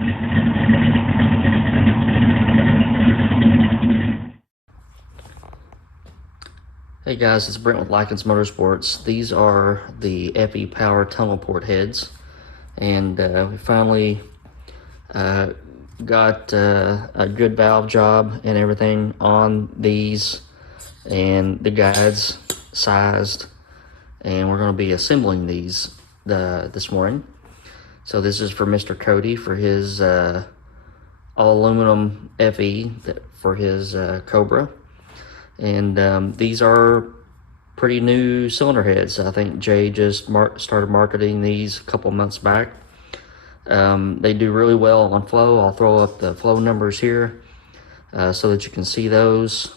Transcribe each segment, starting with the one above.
Hey guys, it's Brent with Lykins Motorsports. These are the FE Power tunnel port heads, and we finally got a good valve job and everything on these, and the guides sized, and we're going to be assembling these this morning. So this is for Mr. Cody for his all aluminum FE for his Cobra. And these are pretty new cylinder heads. I think Jay just started marketing these a couple months back. They do really well on flow. I'll throw up the flow numbers here so that you can see those.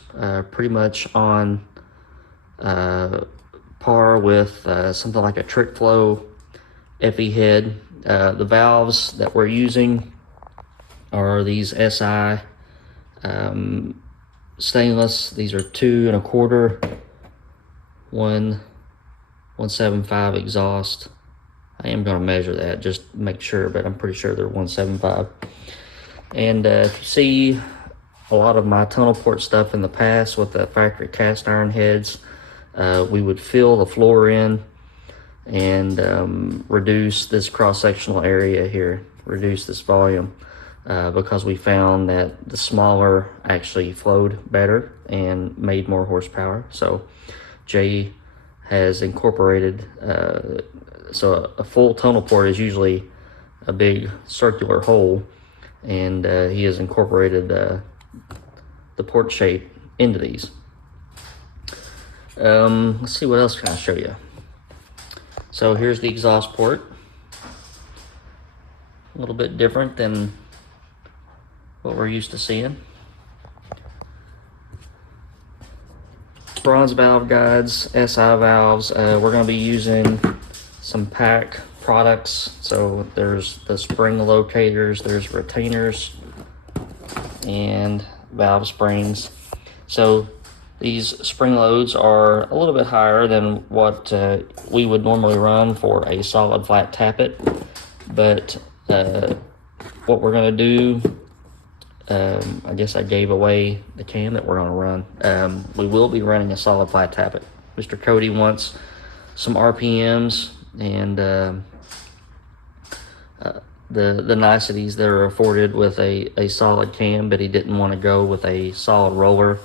Pretty much on par with something like a Trick Flow FE head. The valves that we're using are these SI stainless. These are 2 1/4, 175 exhaust. I am going to measure that just to make sure, but I'm pretty sure they're 175. And if you see a lot of my tunnel port stuff in the past with the factory cast iron heads, we would fill the floor in and reduce this cross-sectional area here, reduce this volume. Because we found that the smaller actually flowed better and made more horsepower. So Jay has incorporated, so a full tunnel port is usually a big circular hole, and he has incorporated the port shape into these. Let's see, what else can I show you? So here's the exhaust port. A little bit different than what we're used to seeing. Bronze valve guides, SI valves. We're going to be using some pack products. So there's the spring locators, there's retainers, and valve springs. So these spring loads are a little bit higher than what we would normally run for a solid flat tappet, but what we're going to do, I guess I gave away the cam that we're going to run. We will be running a solid flat tappet. Mr. Cody wants some RPMs and the niceties that are afforded with a solid cam, but he didn't want to go with a solid roller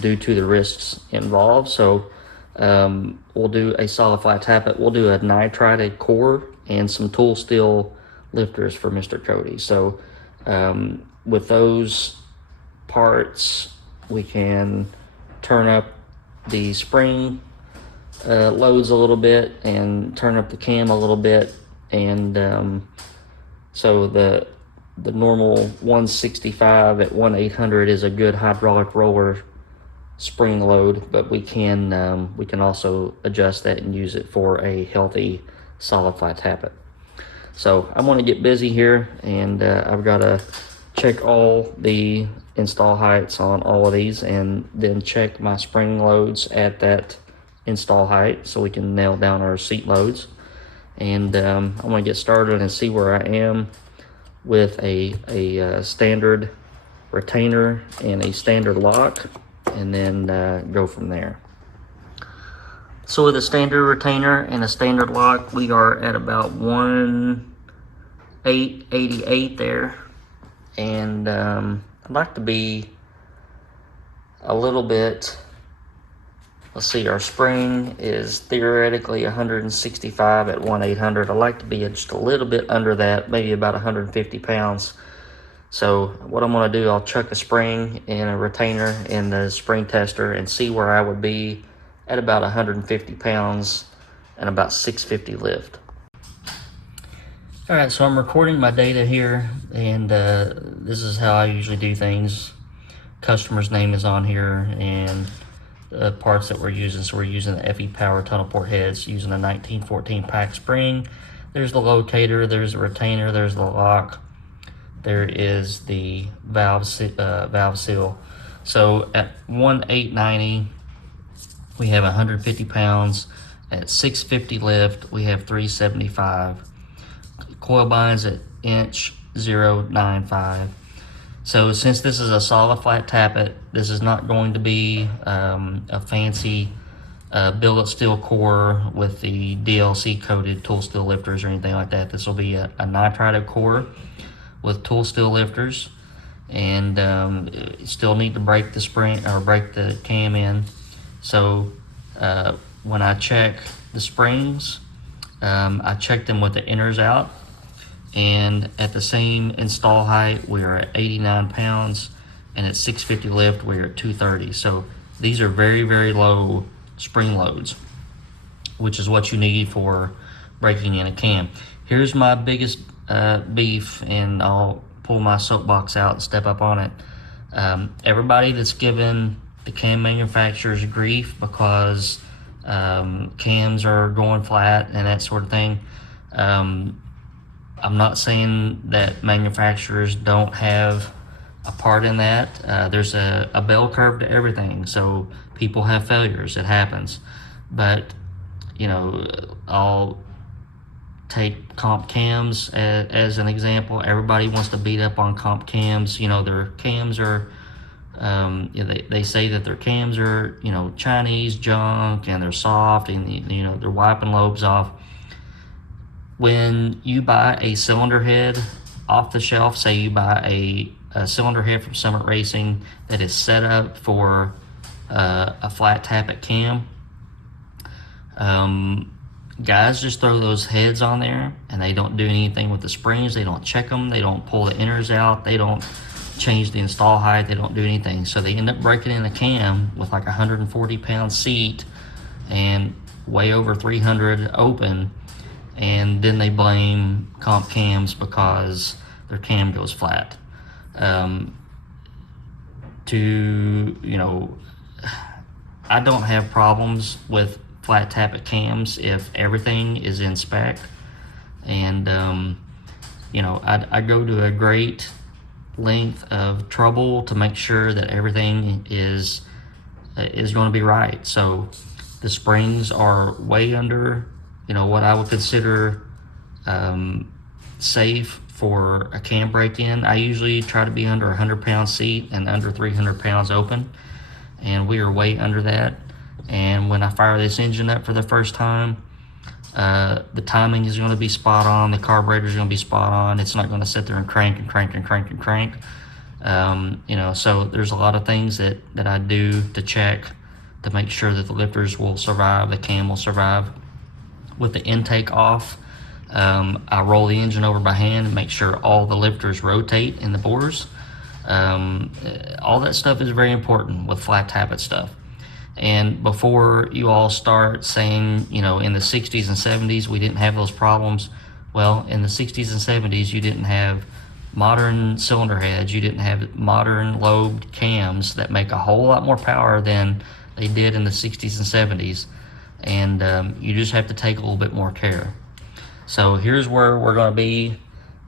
due to the risks involved. So we'll do a solid flat tappet. We'll do a nitrided core and some tool steel lifters for Mr. Cody. So with those parts, we can turn up the spring loads a little bit and turn up the cam a little bit, and so the normal 165 at 1/800 is a good hydraulic roller spring load, but we can also adjust that and use it for a healthy solid flat tappet. So I'm going to get busy here, and I've got to check all the install heights on all of these, and then check my spring loads at that install height so we can nail down our seat loads. And I'm going to get started and see where I am with a standard retainer and a standard lock, and then go from there. So with a standard retainer and a standard lock, we are at about 1.888 there. And I'd like to be a little bit, let's see, our spring is theoretically 165 at 1/800. I'd like to be just a little bit under that, maybe about 150 pounds. So what I'm going to do, I'll chuck a spring and a retainer in the spring tester and see where I would be at about 150 pounds and about 650 lift. All right, so I'm recording my data here, and this is how I usually do things. Customer's name is on here, and the parts that we're using. So we're using the FE Power tunnel port heads, using a 1914 pack spring. There's the locator, there's the retainer, there's the lock, there is the valve seal. So at 1.890, we have 150 pounds. At 650 lift, we have 375. Coil binds at inch 095. So since this is a solid flat tappet, this is not going to be a fancy billet steel core with the DLC coated tool steel lifters or anything like that. This will be a nitrided core with tool steel lifters, and you still need to break the spring or break the cam in. So when I check the springs, I check them with the inners out, and at the same install height we are at 89 pounds, and at 650 lift we are at 230. So these are very, very low spring loads, which is what you need for breaking in a cam. Here's my biggest beef, and I'll pull my soapbox out and step up on it. Everybody that's given the cam manufacturers grief because cams are going flat and that sort of thing, I'm not saying that manufacturers don't have a part in that. There's a bell curve to everything, so people have failures. It happens. But, you know, I'll take comp cams as an example. Everybody wants to beat up on comp cams. You know, their cams are, they say that their cams are, Chinese junk, and they're soft, and, they're wiping lobes off. When you buy a cylinder head off the shelf, say you buy a cylinder head from Summit Racing that is set up for a flat tappet cam, guys just throw those heads on there and they don't do anything with the springs. They don't check them. They don't pull the inners out. They don't change the install height. They don't do anything. So they end up breaking in a cam with like a 140-pound seat and way over 300 open, and then they blame comp cams because their cam goes flat. I don't have problems with flat tappet cams if everything is in spec, and I go to a great length of trouble to make sure that everything is going to be right. So the springs are way under what I would consider safe for a cam break-in. I usually try to be under a 100-pound seat and under 300 pounds open, and we are way under that. And when I fire this engine up for the first time, the timing is going to be spot on. The carburetor is going to be spot on. It's not going to sit there and crank and crank and crank and crank. So there's a lot of things that I do to check to make sure that the lifters will survive, the cam will survive. With the intake off, I roll the engine over by hand and make sure all the lifters rotate in the bores. All that stuff is very important with flat tappet stuff. And before you all start saying, in the 60s and 70s we didn't have those problems, well, in the 60s and 70s you didn't have modern cylinder heads, you didn't have modern lobed cams that make a whole lot more power than they did in the 60s and 70s. And you just have to take a little bit more care. So here's where we're going to be,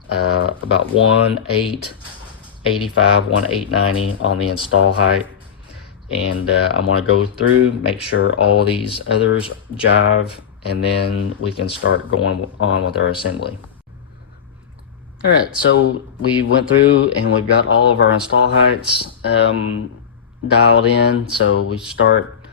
about 1.885, 1.890 on the install height. And I'm going to go through, make sure all these others jive, and then we can start going on with our assembly. All right, so we went through and we've got all of our install heights dialed in. So we start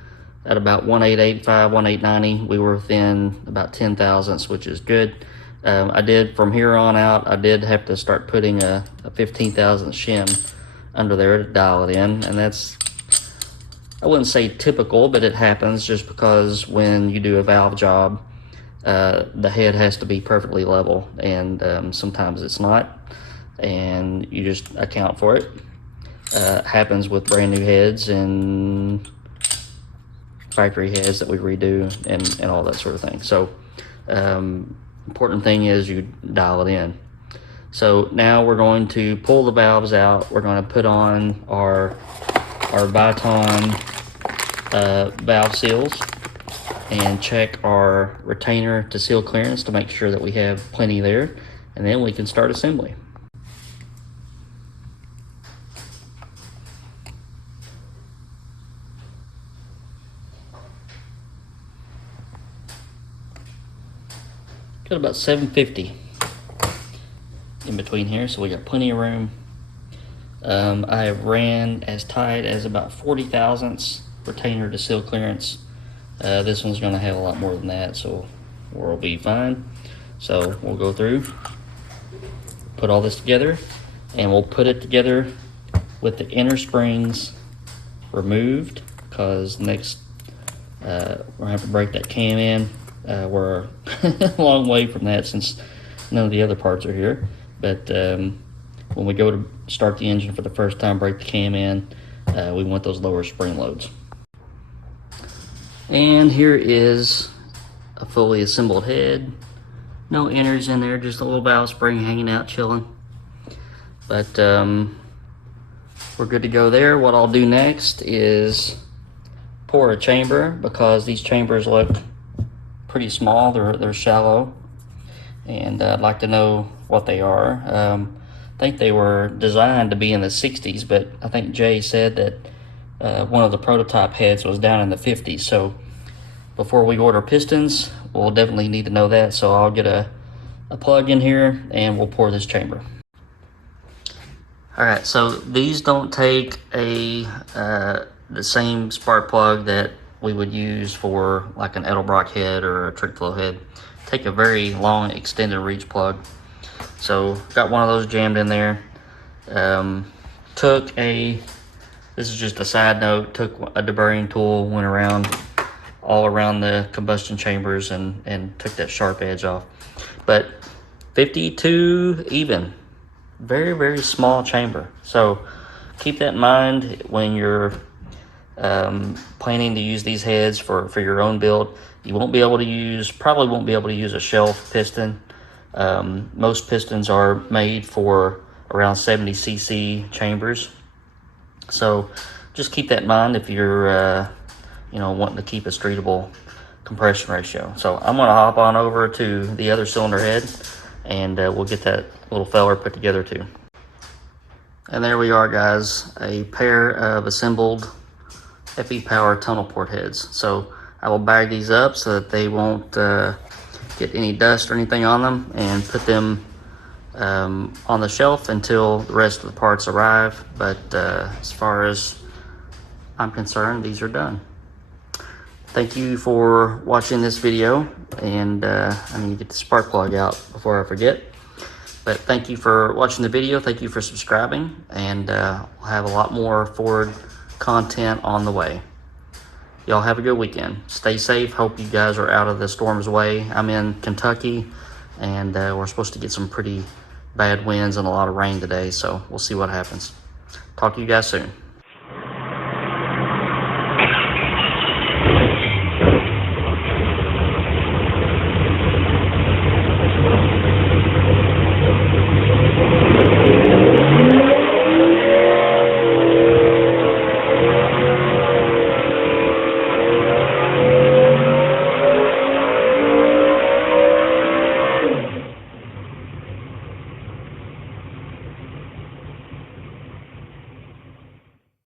at about 1.885, 1.890. We were within about 10 thousandths, which is good. From here on out, I did have to start putting a 15 thousandth shim under there to dial it in, and that's, I wouldn't say typical, but it happens just because when you do a valve job, the head has to be perfectly level, and sometimes it's not, and you just account for it. Happens with brand new heads and factory heads that we redo and all that sort of thing. So important thing is you dial it in. So now we're going to pull the valves out. We're going to put on our Viton valve seals and check our retainer to seal clearance to make sure that we have plenty there, and then we can start assembly. Got about 750. in between here, so we got plenty of room. I have ran as tight as about 40 thousandths retainer to seal clearance. This one's going to have a lot more than that, so we'll be fine. So we'll go through, put all this together, and we'll put it together with the inner springs removed, because next we're gonna have to break that cam in. We're a long way from that since none of the other parts are here, but when we go to start the engine for the first time, break the cam in, we want those lower spring loads. And here is a fully assembled head. No inners in there, just a little valve spring hanging out, chilling. But we're good to go there. What I'll do next is pour a chamber, because these chambers look pretty small. They're shallow, and I'd like to know what they are. I think they were designed to be in the 60s, but I think Jay said that one of the prototype heads was down in the 50s. So before we order pistons, we'll definitely need to know that. So I'll get a plug in here and we'll pour this chamber. All right, so these don't take the same spark plug that we would use for like an Edelbrock head or a trick flow head. Take a very long extended reach plug. So got one of those jammed in there. This is just a side note, took a deburring tool, went around all around the combustion chambers and took that sharp edge off. But 52 even, very, very small chamber. So keep that in mind when you're planning to use these heads for your own build. You probably won't be able to use a shelf piston. Most pistons are made for around 70 cc chambers. So just keep that in mind if you're wanting to keep a streetable compression ratio. So I'm going to hop on over to the other cylinder head, and we'll get that little feller put together too. And there we are, guys, a pair of assembled FE Power tunnel port heads. So I will bag these up so that they won't get any dust or anything on them, and put them on the shelf until the rest of the parts arrive. But as far as I'm concerned, these are done. Thank you for watching this video, and I need to get the spark plug out before I forget. But thank you for watching the video. Thank you for subscribing, and we'll have a lot more Ford content on the way. Y'all have a good weekend. Stay safe. Hope you guys are out of the storm's way. I'm in Kentucky, and we're supposed to get some pretty bad winds and a lot of rain today, so we'll see what happens. Talk to you guys soon.